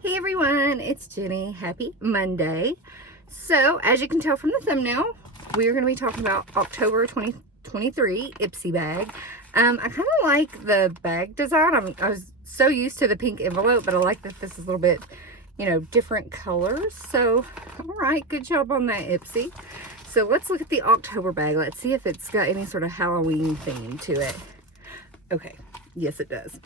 Hey everyone, it's Jenny. Happy Monday. So, as you can tell from the thumbnail, we are going to be talking about October 2023 Ipsy bag. I kind of like the bag design. I was so used to the pink envelope, but I like that this is a little bit, different colors. So, all right, good job on that, Ipsy. So, let's look at the October bag. Let's see if it's got any sort of Halloween theme to it. Okay, yes it does.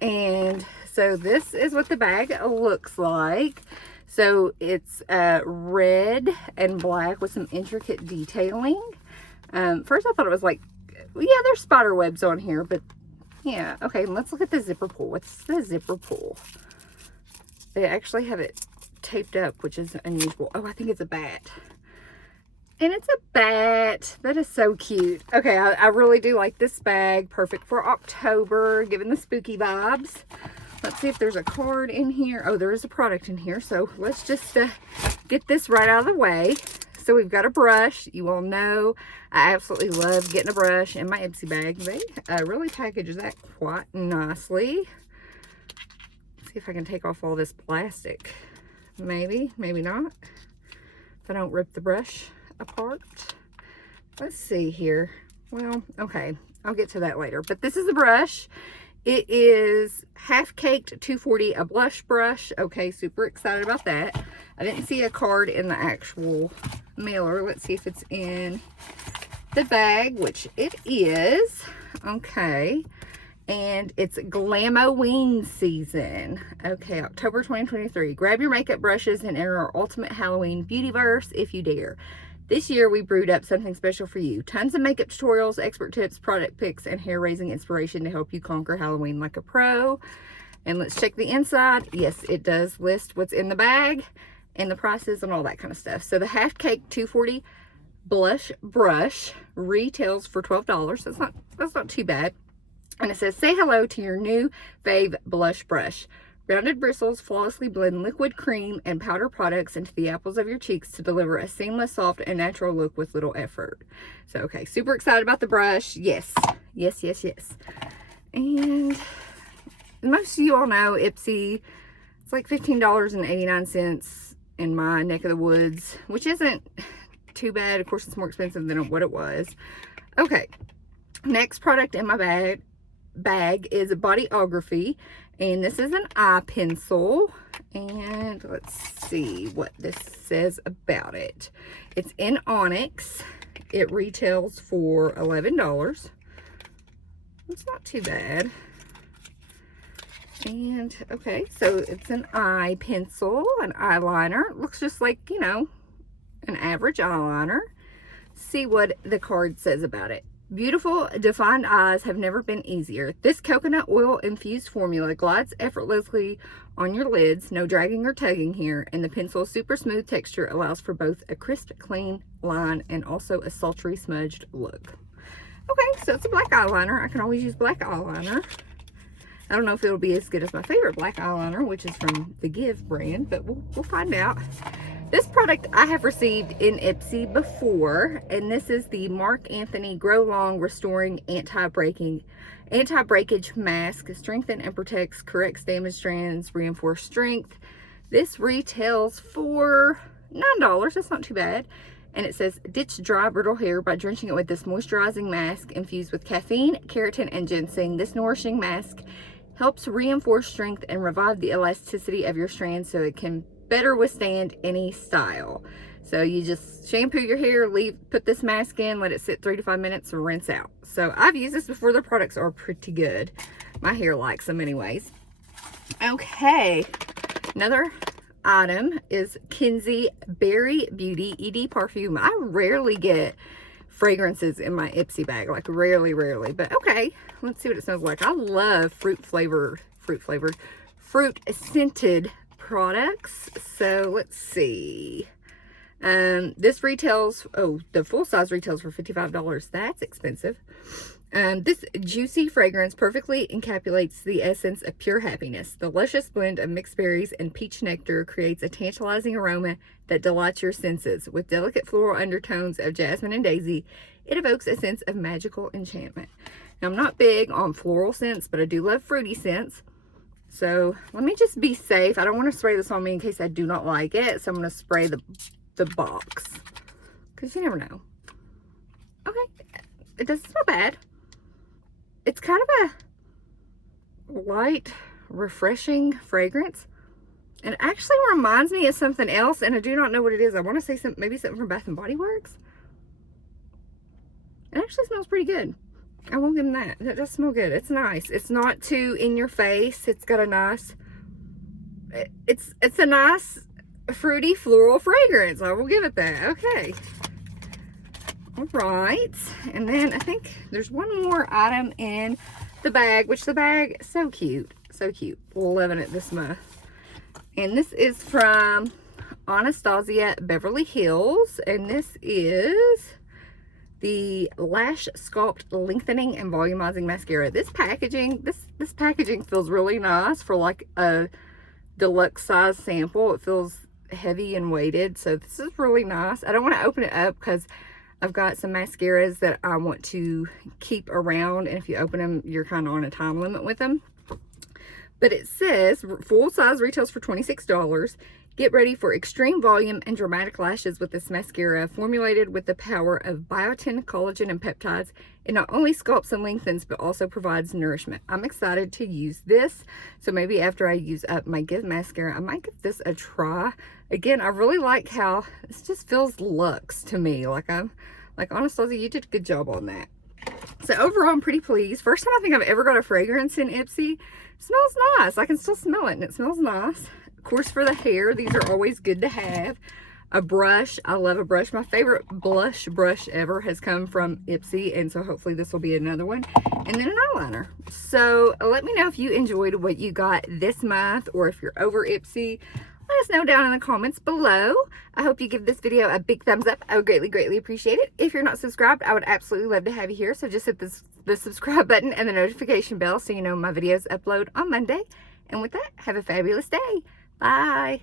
And so this is what the bag looks like. So it's red and black with some intricate detailing. First I thought it was like, yeah, there's spider webs on here, but yeah. Okay, let's look at the zipper pull. What's the zipper pull? They actually have it taped up, which is unusual. Oh, I think it's a bat. And it's a bat. That is so cute. Okay, I really do like this bag. Perfect for October, giving the spooky vibes. Let's see if there's a card in here. Oh, there is a product in here. So let's just get this right out of the way. So we've got a brush. You all know I absolutely love getting a brush in my Ipsy bag. They really package that quite nicely. Let's see if I can take off all this plastic. Maybe, maybe not. If I don't rip the brush apart. Let's see here. Well, okay, I'll get to that later. But this is the brush. It is Half Caked 240, a blush brush. Okay, super excited about that. I didn't see a card in the actual mailer. Let's see if it's in the bag, which it is. Okay. And it's Glamoween season. Okay, October 2023. Grab your makeup brushes and enter our ultimate Halloween beautyverse if you dare. This year, we brewed up something special for you. Tons of makeup tutorials, expert tips, product picks, and hair-raising inspiration to help you conquer Halloween like a pro. And let's check the inside. Yes, it does list what's in the bag and the prices and all that kind of stuff. So the Half Cake 240 blush brush retails for $12. That's not too bad. And it says, say hello to your new fave blush brush. Rounded bristles flawlessly blend liquid cream and powder products into the apples of your cheeks to deliver a seamless, soft, and natural look with little effort. So, okay, super excited about the brush. Yes, yes, yes, yes. And most of you all know Ipsy, it's like $15.89 in my neck of the woods, which isn't too bad. Of course, it's more expensive than what it was. Okay, next product in my bag is a Bodyography, and this is an eye pencil. And let's see what this says about it. It's in Onyx. It retails for $11. It's not too bad. And okay, so it's an eye pencil, an eyeliner. It looks just like, an average eyeliner. See what the card says about it. Beautiful, defined eyes have never been easier. This coconut oil infused formula glides effortlessly on your lids. No dragging or tugging here. And the pencil's super smooth texture allows for both a crisp, clean line and also a sultry, smudged look. Okay, so it's a black eyeliner. I can always use black eyeliner. I don't know if it'll be as good as my favorite black eyeliner, which is from the Give brand, but we'll find out. This product I have received in Ipsy before, and this is the Marc Grow Long Restoring Anti-Breakage Mask. Strengthen and protects, corrects damaged strands, reinforce strength. This retails for $9. That's not too bad. And it says, ditch dry, brittle hair by drenching it with this moisturizing mask infused with caffeine, keratin, and ginseng. This nourishing mask helps reinforce strength and revive the elasticity of your strands so it can better withstand any style. So you just shampoo your hair, put this mask in, let it sit 3 to 5 minutes, and rinse out. So I've used this before. The products are pretty good. My hair likes them anyways. Okay, another item is Kensie Berry Beauty ED Perfume. I rarely get fragrances in my Ipsy bag, like rarely, but okay, let's see what it smells like. I love fruit scented products. So let's see. This retails, the full size retails for $55. That's expensive. This juicy fragrance perfectly encapsulates the essence of pure happiness. The luscious blend of mixed berries and peach nectar creates a tantalizing aroma that delights your senses. With delicate floral undertones of jasmine and daisy, it evokes a sense of magical enchantment. Now, I'm not big on floral scents, but I do love fruity scents. So let me just be safe. I don't want to spray this on me in case I do not like it. So I'm going to spray the box, because you never know. Okay, it doesn't smell bad. It's kind of a light, refreshing fragrance. And it actually reminds me of something else, and I do not know what it is. I want to say maybe something from Bath and Body Works. It actually smells pretty good. I won't give them that. That does smell good. It's nice. It's not too in your face. It's got a nice, it's a nice fruity floral fragrance. I will give it that. Okay. All right. And then I think there's one more item in the bag, which the bag, so cute. So cute. Loving it this month. And this is from Anastasia Beverly Hills. And this is the Lash Sculpt Lengthening and Volumizing Mascara. This packaging, this packaging feels really nice for like a deluxe size sample. It feels heavy and weighted, so this is really nice. I don't want to open it up because I've got some mascaras that I want to keep around, and if you open them, you're kind of on a time limit with them. But it says full size retails for $26. Get ready for extreme volume and dramatic lashes with this mascara, formulated with the power of biotin, collagen, and peptides. It not only sculpts and lengthens, but also provides nourishment. I'm excited to use this. So maybe after I use up my Give mascara, I might give this a try. Again, I really like how this just feels luxe to me. Like Anastasia, you did a good job on that. So overall, I'm pretty pleased. First time I think I've ever got a fragrance in Ipsy. Smells nice. I can still smell it, and it smells nice. Of course, for the hair, these are always good to have. A brush. I love a brush. My favorite blush brush ever has come from Ipsy, and so hopefully this will be another one. And then an eyeliner. So let me know if you enjoyed what you got this month, or if you're over Ipsy. Let us know down in the comments below. I hope you give this video a big thumbs up. I would greatly appreciate it. If you're not subscribed, I would absolutely love to have you here. So just hit the subscribe button and the notification bell so you know my videos upload on Monday. And with that, have a fabulous day. Bye.